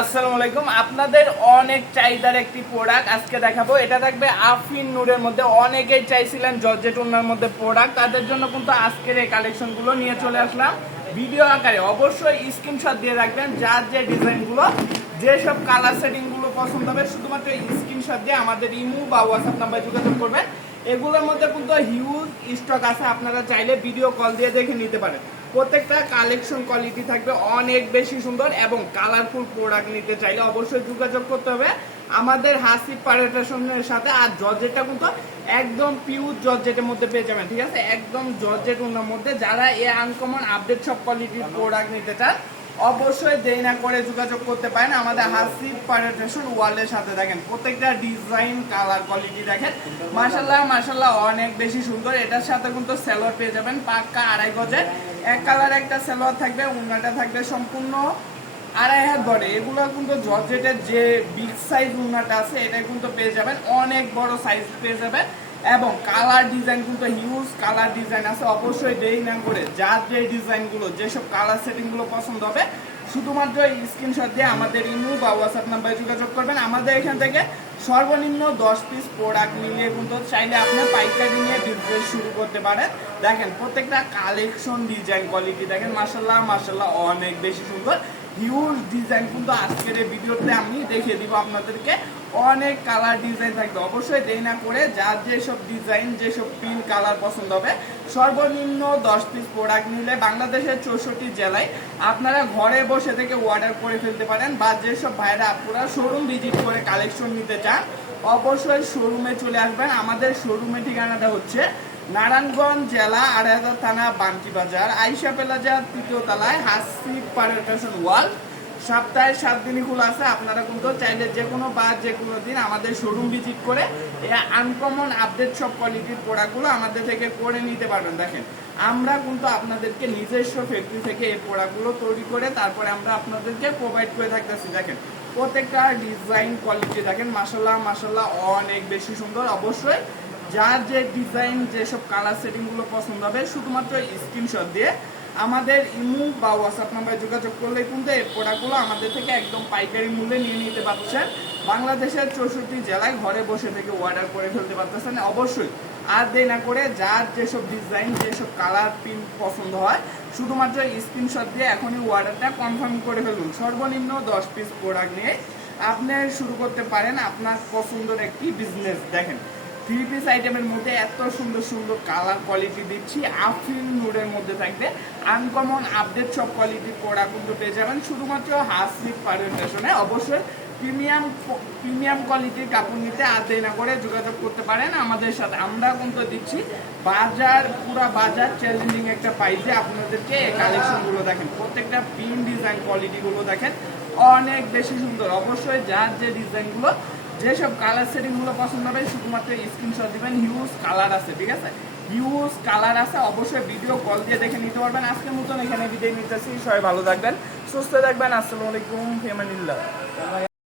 আসসালামু আলাইকুম। আপনাদের অনেক চাহিদার একটি প্রোডাক্ট আজকে দেখাবো। এটা থাকবে আফিন নুরের মধ্যে। অনেকেই চাইছিলেন জর্জেট ওড়নার মধ্যে প্রোডাক্ট, তাদের জন্য কিন্তু আজকের এই কালেকশনগুলো নিয়ে চলে আসলাম ভিডিও আকারে। অবশ্যই স্ক্রিনশট দিয়ে রাখবেন যার যে ডিজাইনগুলো, যেসব কালার সেটিংগুলো পছন্দ হবে, শুধুমাত্র স্ক্রিনশট দিয়ে আমাদের ইমো বা হোয়াটসঅ্যাপ নাম্বারে যোগাযোগ করবেন। এগুলোর মধ্যে কিন্তু হিউজ স্টক আছে, আপনারা চাইলে ভিডিও কল দিয়ে দেখে নিতে পারেন। প্রত্যেকটা কালেকশন কোয়ালিটি থাকবে অনেক বেশি সুন্দর এবং কালারফুল প্রোডাক্ট নিতে চাইলে অবশ্যই যোগাযোগ করতে হবে আমাদের হাসিব পারেটেশনের সাথে। আর জর্জেটটা কিন্তু একদম পিওর জর্জেটের মধ্যে পেয়ে যাবেন, ঠিক আছে? একদম জর্জেট ওনার মধ্যে। যারা এই আনকমন আপডেট সব কোয়ালিটির প্রোডাক্ট নিতে চান অবশ্যই দেরি না করে যোগাযোগ করতে পারেন আমাদের হাসিব পারেটেশন ওয়ার্ল্ডের সাথে। দেখেন প্রত্যেকটা ডিজাইন কালার কোয়ালিটি দেখেন, মাশাল্লাহ মাশাল্লাহ অনেক বেশি সুন্দর। এটার সাথে কিন্তু সেলোয়ার পেয়ে যাবেন পাক্কা 2.5 গজের এক কালার একটা সেলোয়ার থাকবে, উন্নাটা থাকবে সম্পূর্ণ 2.5 হাত বড়। এগুলো কিন্তু জর্জেটের যে বিগ সাইজ উন্নাটা আছে এটা কিন্তু পেয়ে যাবেন, অনেক বড় সাইজ পেয়ে যাবেন এবং কালার ডিজাইন কিন্তু হিউজ কালার ডিজাইন আছে। অবশ্যই দেরি না করে যার যে ডিজাইনগুলো, যেসব কালার সেটিংগুলো পছন্দ হবে শুধুমাত্র স্ক্রিনশট দিয়ে আমাদের ইমো বা হোয়াটসঅ্যাপ নাম্বারে যোগাযোগ করবেন। আমাদের এখান থেকে সর্বনিম্ন 10 পিস প্রোডাক্ট মিলিয়ে কিন্তু চাইলে আপনি পাইকারি নিয়ে বিজনেস শুরু করতে পারেন। দেখেন প্রত্যেকটা কালেকশন ডিজাইন কোয়ালিটি দেখেন, মাশাল্লাহ মাশাল্লাহ অনেক বেশি সুন্দর। হিউজ ডিজাইন কিন্তু আজকের এই ভিডিওতে আমি দেখিয়ে দিব আপনাদেরকে। অনেক কালার ডিজাইন থাকবে, অবশ্যই দেরি না করে যার যেসব ডিজাইন, যেসব প্রিন্ট কালার পছন্দ হবে সর্বনিম্ন 10 পিস প্রোডাক্ট নিলে বাংলাদেশের 64 জেলায় আপনারা ঘরে বসে থেকে অর্ডার করে ফেলতে পারেন। বা যেসব ভাইরা আপনারা শোরুম ভিজিট করে কালেকশন নিতে চান অবশ্যই শোরুমে চলে আসবেন। আমাদের শোরুমের ঠিকানাটা হচ্ছে নারায়ণগঞ্জ জেলা 8,000 থানা বান্টি বাজার, আইসা প্লাজা 3য় তলায়, হাসিব পারেটেশন ওয়ার্ল্ড। সপ্তাহে 7 দিনই খোলা আছে। আপনারা কিন্তু চাইলে যে কোনো বার যে কোনো দিন আমাদের শোরুম ভিজিট করে এই আনকমন আপডেট সব কোয়ালিটির প্রোডাক্টগুলো আমাদের থেকে করে নিতে পারবেন। দেখেন আমরা কিন্তু আপনাদেরকে নিজস্ব ফ্যাক্টরি থেকে এই প্রোডাক্টগুলো তৈরি করে তারপরে আমরা আপনাদেরকে প্রোভাইড করে থাকতেছি। দেখেন প্রত্যেকটা ডিজাইন কোয়ালিটি দেখেন, মাশাল্লাহ মাশাল্লাহ অনেক বেশি সুন্দর। অবশ্যই যার যে ডিজাইন, যেসব কালার সেটিংগুলো পছন্দ হবে শুধুমাত্র স্ক্রিনশট দিয়ে আমাদের ইমো বা হোয়াটসঅ্যাপ নাম্বারে যোগাযোগ করলে কিন্তু এই প্রোডাক্টগুলো আমাদের থেকে একদম পাইকারি মূল্যে নিয়ে নিতে পারছেন। বাংলাদেশের 64 জেলায় ঘরে বসে থেকে অর্ডার করে ফেলতে পারতেছেন। অবশ্যই আর দেরি না করে যার যেসব ডিজাইন, যেসব কালার প্রিন্ট পছন্দ হয় শুধুমাত্র স্ক্রিনশট দিয়ে এখনই অর্ডারটা কনফার্ম করে ফেলুন। সর্বনিম্ন 10 পিস প্রোডাক্ট নিয়ে আপনি শুরু করতে পারেন আপনার পছন্দের একটি বিজনেস। দেখেন 3 পিস আইটেমের মধ্যে এত সুন্দর সুন্দর কালার কোয়ালিটি দিচ্ছি। আফিন নুরের মধ্যে থাকবে আনকমন আপডেট সব কোয়ালিটির প্রোডাক্ট কিন্তু পেয়ে যাবেন শুধুমাত্র হাসিব পারেটেশনে। অবশ্যই প্রিমিয়াম কোয়ালিটির কাপড় নিতে আর দেরি না করে যোগাযোগ করতে পারেন আমাদের সাথে। আমরা কিন্তু দিচ্ছি বাজার, পুরা বাজার চ্যালেঞ্জিং একটা প্রাইসে আপনাদেরকে এই কালেকশনগুলো। দেখেন প্রত্যেকটা প্রিন্ট ডিজাইন কোয়ালিটিগুলো দেখেন অনেক বেশি সুন্দর। অবশ্যই যার যে ডিজাইনগুলো, যেসব কালার সেটিংগুলো পছন্দ হবে শুধুমাত্র স্ক্রিনশট দিবেন। হিউজ কালার আছে, ঠিক আছে? হিউজ কালার আছে, অবশ্যই ভিডিও কল দিয়ে দেখে নিতে পারবেন। আজকের মতন এখানে বিদায় নিতেছি। সবাই ভালো থাকবেন, সুস্থ থাকবেন। আসসালামু আলাইকুম, ফিয়ামানিল্লাহ।